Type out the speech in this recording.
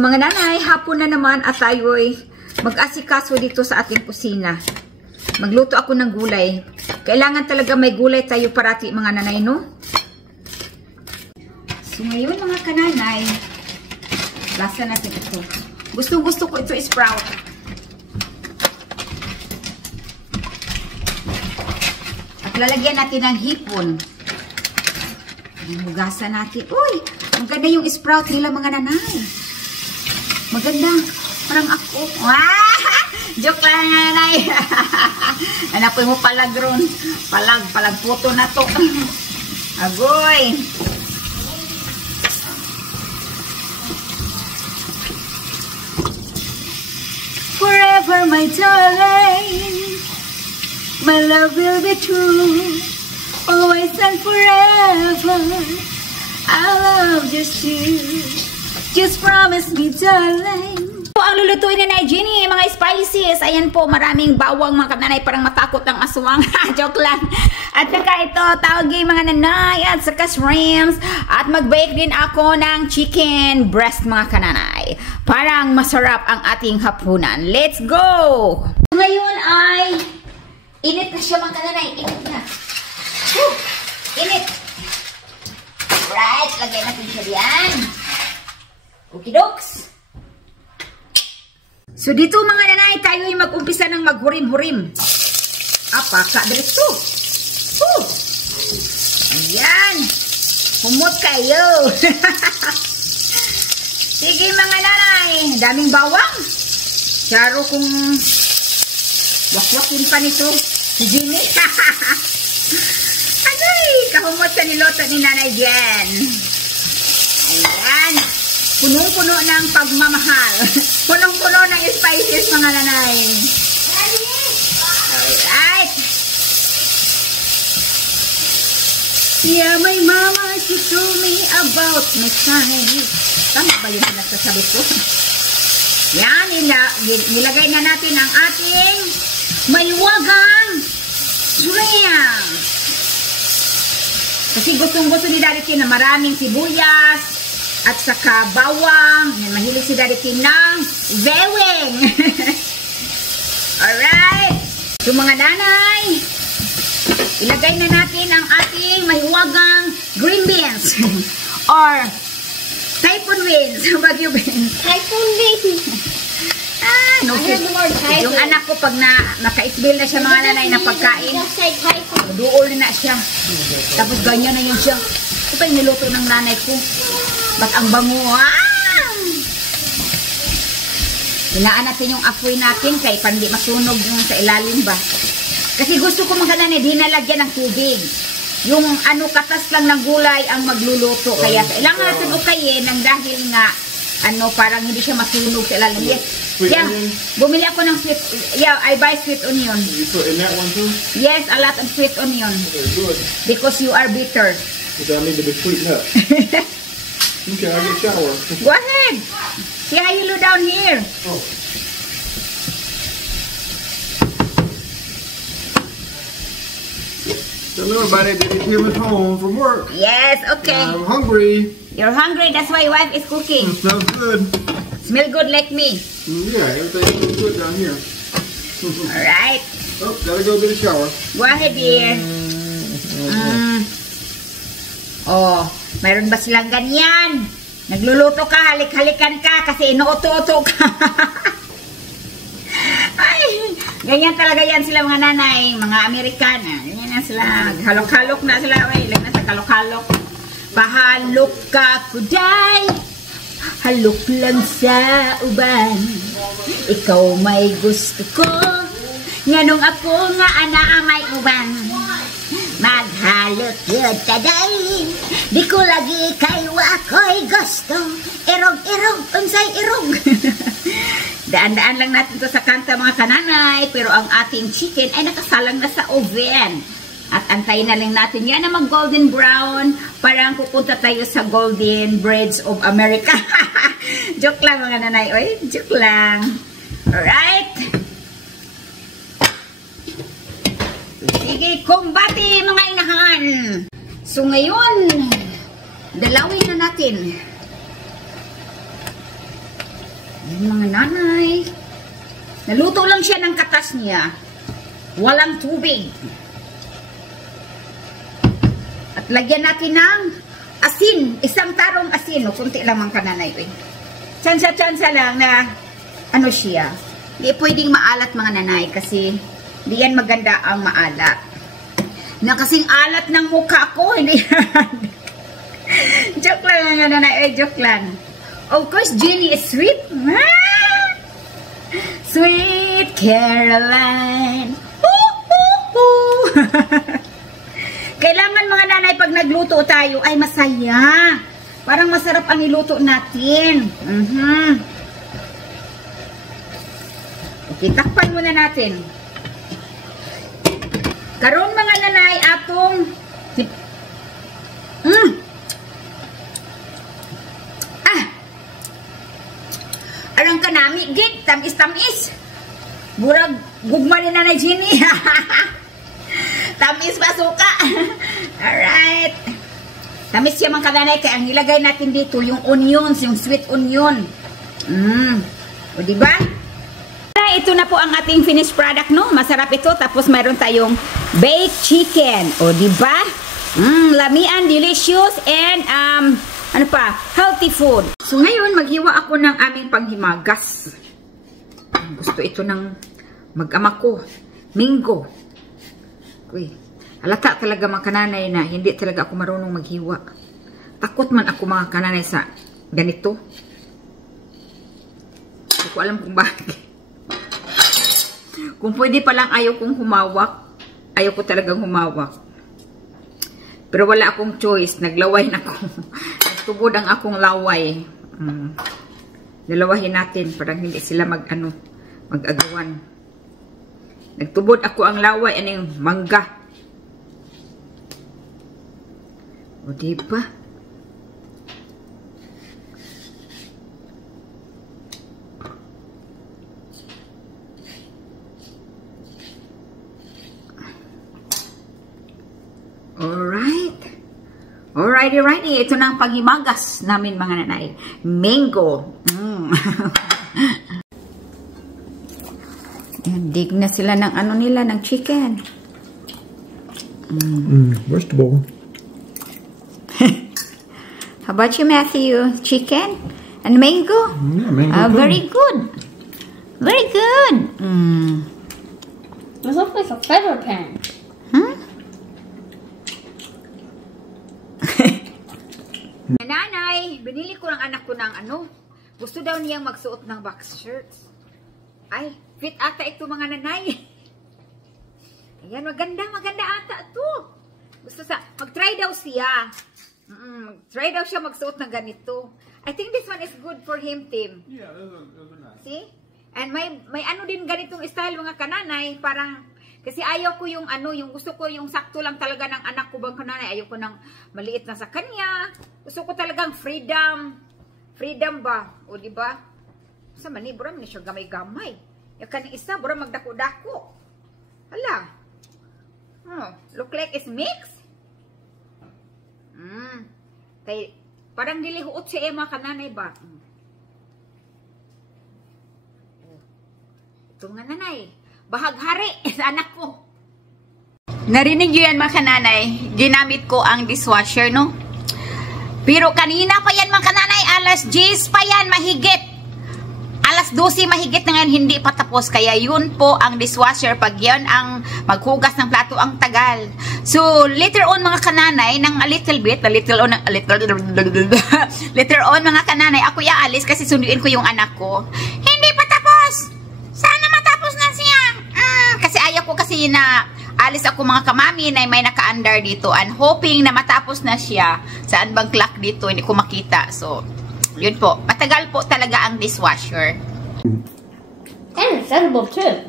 Mga nanay, hapon na naman at tayo'y mag-asikaso dito sa ating kusina. Magluto ako ng gulay. Kailangan talaga may gulay tayo parati mga nanay, no? So ngayon mga kananay, lasa natin ito. Gusto ko ito sprout. At lalagyan natin ng hipon. Hugasan natin. Uy, ang ganda yung sprout nila mga nanay. Maganda. Parang ako. Joke lang nanay. Hanapin mo palag ron. Palag puto na to. Agoy. Forever my darling, my love will be true, always and forever. I love just you. Just promise me, darling. So, ang lulutuin ni Nanay Jenny, mga spices. Ayan po, maraming bawang mga kananay, parang matakot ang aswang. Joke lang. At saka ito, tawagin mga nanay at saka shrimps. At mag-bake din ako ng chicken breast mga kananay. Parang masarap ang ating hapunan. Let's go! Ngayon ay init na siya mga kananay. Init na. Woo! Init. Right, lagay natin siya diyan. Okay, doks. So, dito mga nanay, tayo ay mag-umpisa ng maghurim-hurim. Apaka, diretso. Ayan. Humot kayo. Sige mga nanay, daming bawang. Charo kung wakwakin pa nito. Si Jimmy. Agay, kahumot sa niloto ni Nanay Jen. Ayan. Punong-puno ng pagmamahal. Punong-puno ng spices, mga nanay. Alright. Yeah, my mama, she told me about my time. Tama ba yung pinagsasabi ko? Yan, nilagay na natin ang ating maywagang shrimp. Kasi gustong-gusto ni Daddy Kim na maraming sibuyas, at saka bawang. Yan, mahilig si Daddy Kim ng beweng. Alright. So mga nanay, ilagay na natin ang ating mahiwagang green beans. Or typhoon beans. Bagyo beans. Typhoon beans. No, yung anak ko pag naka-isbil na siya mga nanay na pagkain, duol na siya. Tapos ganyan na yun siya. Ito yung niluto ng nanay ko. Ba't ang bango? Hinaan natin yung apoy natin kay pandi masunog yung sa ilalim ba. Kasi gusto ko mga nanay, di nalagyan ng tubig. Yung katas lang ng gulay ang magluluto. Kaya kailangan natin ukayin ng dahil nga parang hindi siya masunog sa ilalim. Yes. Yeah, bumili ako ng sweet. Yeah, I buy sweet onion. You put in that one too? Yes, a lot of sweet onion. Okay, good. Because you are bitter. Because I need to be sweetened up. Okay, I'll get a shower. Go ahead. See how you look down here. Oh. Tell everybody that Kim is home from work. Yes, okay. I'm hungry. You're hungry, that's why your wife is cooking. It smells good. Smell good like me. Yeah, everything looks good down here. Alright. Oh, gotta go get a shower. Go ahead, dear. Oh, mayroon ba silang ganyan? Nagluluto ka, halik-halikan ka kasi inuuto-uto ka. Ay, ganyan talaga yan sila mga nanay, mga Amerikana. Ganyan na sila. Halok-halok na sila. Ay, lang na sa kalok-halok. Pahalok ka, kuday. Halok lang sa uban. Ikaw may gusto ko. Nganong ako nga ana may uban. Maghalot yun taday. Di ko lagi kayo ako'y gusto. Irog-irog, unsay irog. Daan-daan lang natin to sa kanta mga kananay. Pero ang ating chicken ay nakasalang na sa oven. At antayin na lang natin yan na mag golden brown. Parang pupunta tayo sa Golden Breads of America. Joke lang mga nanay. Oy, joke lang. Alright. Sige, kumbati mga inahan. So ngayon, dalawin na natin. Ayan, mga nanay. Naluto lang siya ng katas niya. Walang tubig. At lagyan natin ng asin. Isang tarong asin. O, kunti lang mga kananay. Tsansa-tsansa lang na ano siya. Hindi pwedeng maalat mga nanay kasi hindi yan maganda ang maalat. Na kasing alat ng mukha ko. Hindi joke lang mga nanay. Joke lang. Of course, Jenny is sweet. Sweet Caroline. Kailangan mga nanay pag nagluto tayo ay masaya. Parang masarap ang iluto natin. Okay, takpan muna natin. Karon mga nanay atong arang kanami git tamis. Burag gugma ni Nanay Jenny. Tamis pasuka. Alright. Tamis siya mga kananay kaya ang ilagay natin dito yung onions, yung sweet onion. O diba? Ito na po ang ating finished product, no? Masarap ito. Tapos mayroon tayong baked chicken. O diba? Lamian, delicious, and ano pa? Healthy food. So ngayon, maghiwa ako ng aming panghimagas. Gusto ito ng mag-ama ko. Mingo. Uy, halata talaga mga kananay na hindi talaga ako marunong maghiwa. Takot man ako mga kananay sa ganito. Hindi ko alam kung bakit. Kung pwede palang ayaw kong humawak. Ayaw ko talagang humawak. Pero wala akong choice. Naglaway na ako. Nagtubod ang akong laway. Dalawahin natin. Parang hindi sila mag-agawan. Nagtubod ako ang laway. Ano yung mangga. O diba? Alrighty. Ito na ang paghimagas namin mga nanay. Mango. Dig na sila ng ano nila, ng chicken. Vegetable. How about you, Matthew? Chicken and mango? Yeah, mango. Very good. Very good. This looks like a feather pen. Nanay, binili ko ng anak ko ng gusto daw niyang magsuot ng box shirts. Ay, fit ata ito mga nanay. Ayan, maganda ata ito. Gusto mag-try daw siya. Mag-try daw siya magsuot ng ganito. I think this one is good for him, Tim. Yeah, those are nice. See? And may ano din ganitong style mga kananay, parang kasi ayaw ko yung yung gusto ko yung sakto lang talaga ng anak ko bang kananay. Ayaw ko ng maliit na sa kanya. Gusto ko talagang freedom. Freedom ba? O diba? Sa mani, bura man siya gamay-gamay. Yung kaning isa, bura magdako-dako. Hala. Look like it's mixed. Kay, parang dilihuot siya mga kananay ba? Ito nga nanay. Bahaghari sa anak ko. Narinig nyo yan mga kananay. Ginamit ko ang dishwasher, no? Pero kanina pa yan mga kananay. Alas 10 pa yan mahigit. Alas 12 mahigit na ngayon hindi pa tapos. Kaya yun po ang dishwasher. Pag yan ang maghugas ng plato ang tagal. So later on mga kananay, ng a little bit, later on mga kananay, ako iaalis kasi sunduin ko yung anak ko. Hindi pa tapos. Sana matapos na siya. Kasi ayaw ko kasi na alis ako mga kamami na may naka-under dito and hoping na matapos na siya. Saan bang clock dito? Hindi ko makita. So, yun po. Matagal po talaga ang dishwasher. And it's edible too.